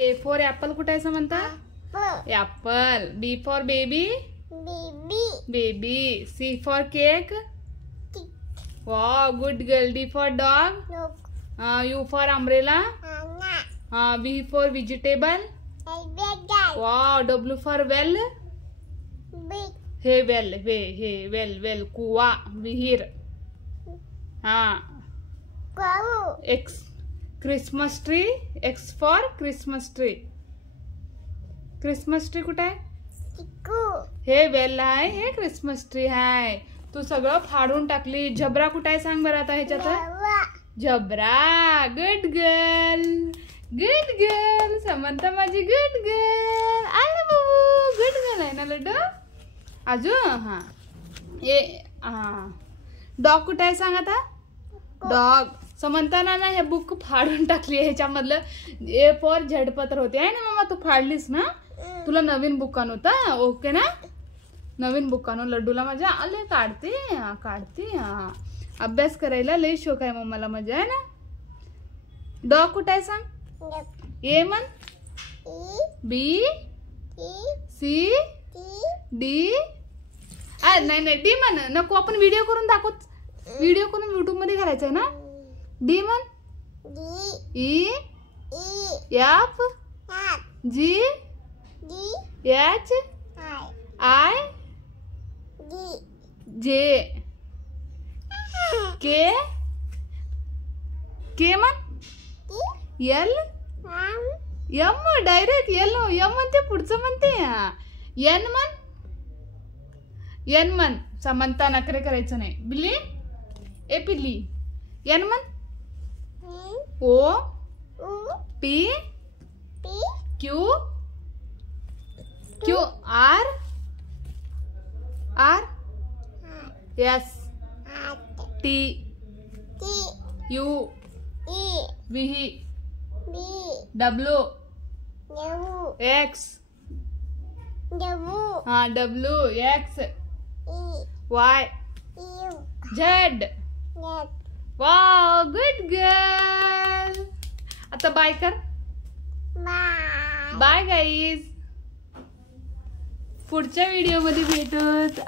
A for apple कुठे आहे Samantha? Apple. B for baby? Baby. C for cake? Wow good girl. D for dog? U for umbrella? V for vegetable? Wow. W for well? हे well. हे well कुवा विहीर. X Christmas tree. X for Christmas tree. Christmas tree कुठे आहे? हे वेल आहे. हे Christmas tree आहे. तू सगळं फाडून टाकली. झबरा कुठे आहे सांग बरं आता ह्याच्यात? Zebra. Good girl. Good girl. Samantha माझी गुड गर्ल. आले बाबू. गुड गर्ल आहे ना लड्डू? अजून डॉग कुठे आहे सांग आता? डॉग. समंता ना हे बुक फाडून टाकली. ह्याच्यामधलं ए फॉर झडपत्र होते आहे ना मामा? तू फाडलीस ना? तुला नवीन बुक आणू होता. ओके ना? नवीन बुक आणू लड्डूला माझ्या. आले काढते. अभ्यास करायला लई शोक आहे मम्माला मजा आहे ना? डॉग कुठे आहे सांग? ए म्हण. B C D. नाही डी म्हण. नको आपण व्हिडिओ करून दाखवत. व्हिडिओ करून युट्यूब मध्ये घालायचं आहे ना? डी म्हण. E F G H I J K म्हण. L M. Direct L M म्हणते. पुढचं म्हणते एन म्हण. एन म्हण. समंता नखरे करायचं नाही. बिल्ली. ए पिल्ली. एन म्हण. O P Q R S T U V W X. W X Y Z. Wow good girl. आता बाय कर. Bye guys. पुढच्या व्हिडिओ मध्ये भेटूत.